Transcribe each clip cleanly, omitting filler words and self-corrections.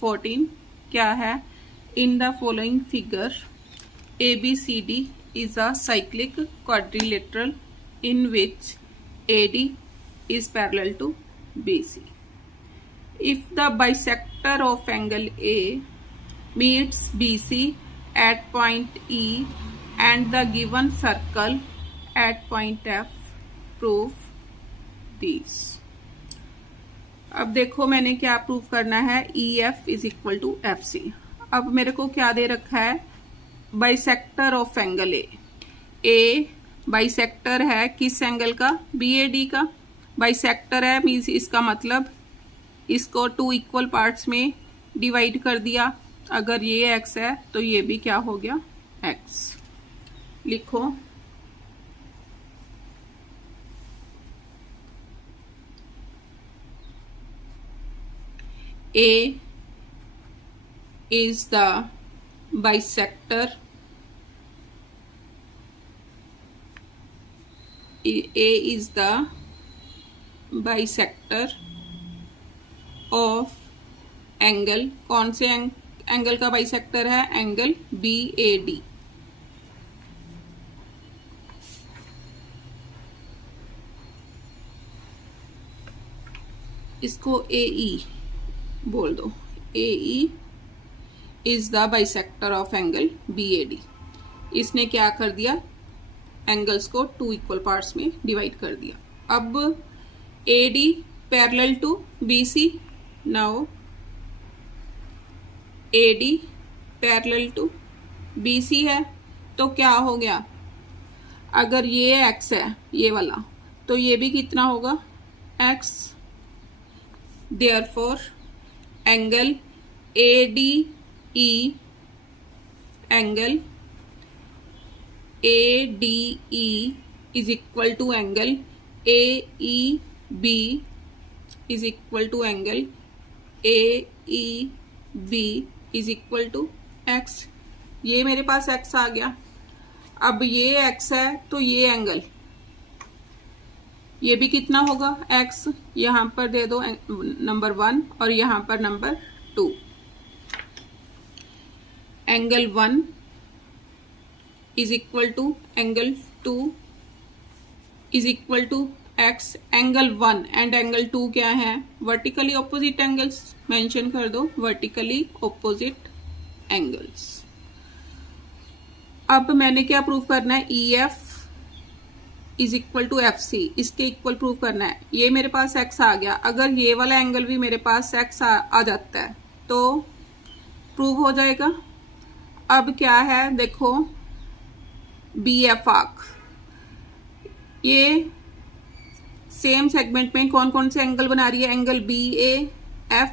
14 क्या है? In the following figure ABCD is a cyclic quadrilateral in which AD is parallel to BC. If the bisector of angle A meets BC at point E and the given circle at point F, prove these. अब देखो मैंने क्या prove करना है, EF is equal to FC। अब मेरे को क्या दे रखा है, bisector of angle A bisector है किस एंगल का? BAD का। बाइसेक्टर है मीन्स इसका मतलब इसको 2 इक्वल पार्ट्स में डिवाइड कर दिया। अगर ये x है तो ये भी क्या हो गया, x। लिखो A is the bisector, A is the bisector of angle, कौन से एंगल का बाइसेक्टर है? Angle BAD। इसको AE बोल दो, AE is the bisector of angle BAD। इसने क्या कर दिया, एंगल्स को 2 इक्वल पार्ट्स में डिवाइड कर दिया। अब AD parallel to BC, now AD parallel to BC है तो क्या हो गया, अगर ये x है ये वाला तो ये भी कितना होगा, x। Therefore angle ADE is equal to angle AEB is equal to angle AEB is equal to x। ये मेरे पास x आ गया। अब ये x है तो ये एंगल ये भी कितना होगा, x। यहां पर दे दो नंबर 1 और यहां पर number 2। Angle 1 is equal to angle 2 is equal to x। Angle 1 and angle 2 क्या है, वर्टिकली ऑपोजिट एंगल्स। मेंशन कर दो वर्टिकली ऑपोजिट एंगल्स। अब मैंने क्या प्रूव करना है, EF is equal to FC, इसके इक्वल प्रूव करना है। ये मेरे पास x आ गया, अगर ये वाला एंगल भी मेरे पास x आ जाता है तो प्रूव हो जाएगा। अब क्या है देखो, BF आर्क, ये सेम सेगमेंट में कौन कौन से एंगल बना रही है, angle BAF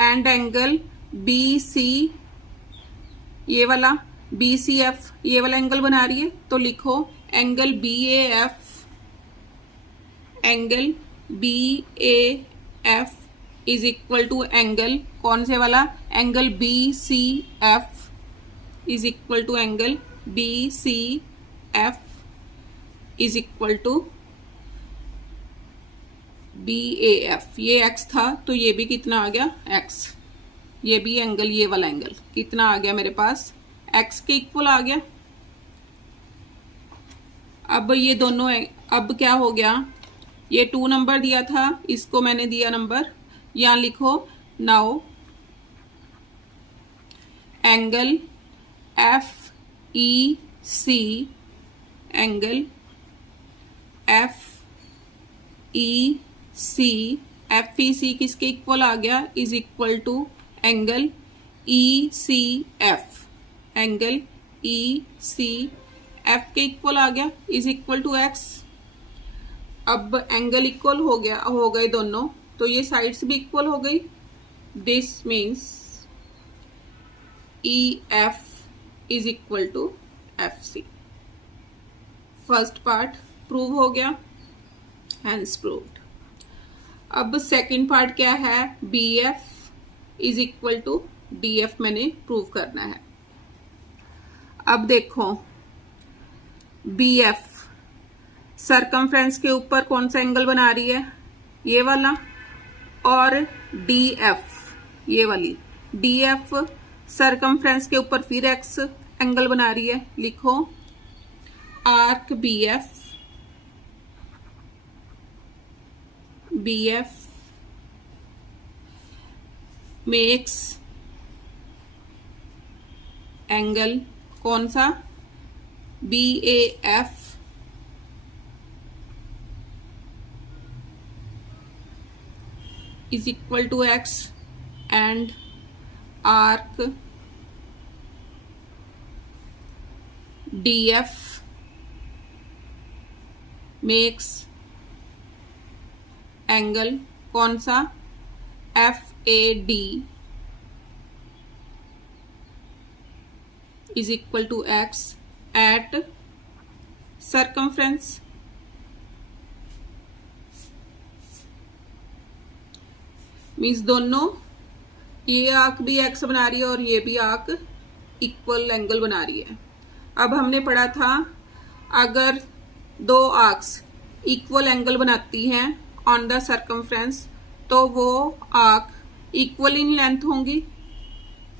and angle BC, ये वाला BCF ये वाला एंगल बना रही है। तो लिखो angle BAF is equal to angle कौन से वाला, angle BCF is equal to angle BCF is equal to BAF। ये x था तो ये भी कितना आ गया, x। ये भी एंगल, ये वाला एंगल कितना आ गया मेरे पास, x के इक्वल आ गया। अब ये दोनों अब क्या हो गया, ये 2 नंबर दिया था, इसको मैंने दिया नंबर, यहां लिखो now angle FEC, angle FEC किसके इक्वल आ गया, is equal to angle ECF, angle ECF के इक्वल आ गया, इज इक्वल टू x। अब एंगल इक्वल हो गए दोनों, तो ये साइड्स भी इक्वल हो गई। This means EF is equal to FC। First part prove हो गया, हैंस प्रूव्ड। अब सेकंड पार्ट क्या है, BF is equal to DF मैंने प्रूव करना है। अब देखो BF सरकमफ्रेंस के ऊपर कौन सा एंगल बना रही है, ये वाला, और DF ये वाली डी एफ सरकमफ्रेंस के ऊपर फिर एक्स एंगल बना रही है, लिखो arc B F makes angle कौन सा, B A F is equal to x and arc DF makes angle कौन सा, FAD is equal to x at circumference। Means दोनों, ये आर्क भी एक्स बना रही है और ये भी आर्क इक्वल एंगल बना रही है। अब हमने पढ़ा था अगर दो आर्क्स इक्वल एंगल बनाती हैं ऑन द सरकमफ्रेंस तो वो आर्क इक्वल इन लेंथ होंगी,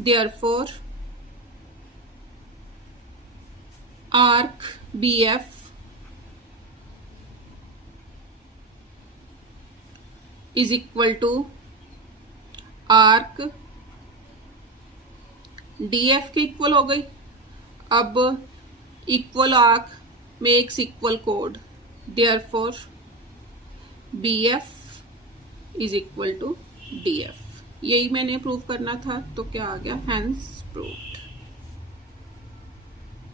therefore arc B F is equal to arc DF के इक्वल हो गई। अब इक्वल आर्क मेक्स इक्वल कोड, therefore BF is equal to DF. यही मैंने प्रूव करना था, तो क्या आ गया, हेंस प्रूव।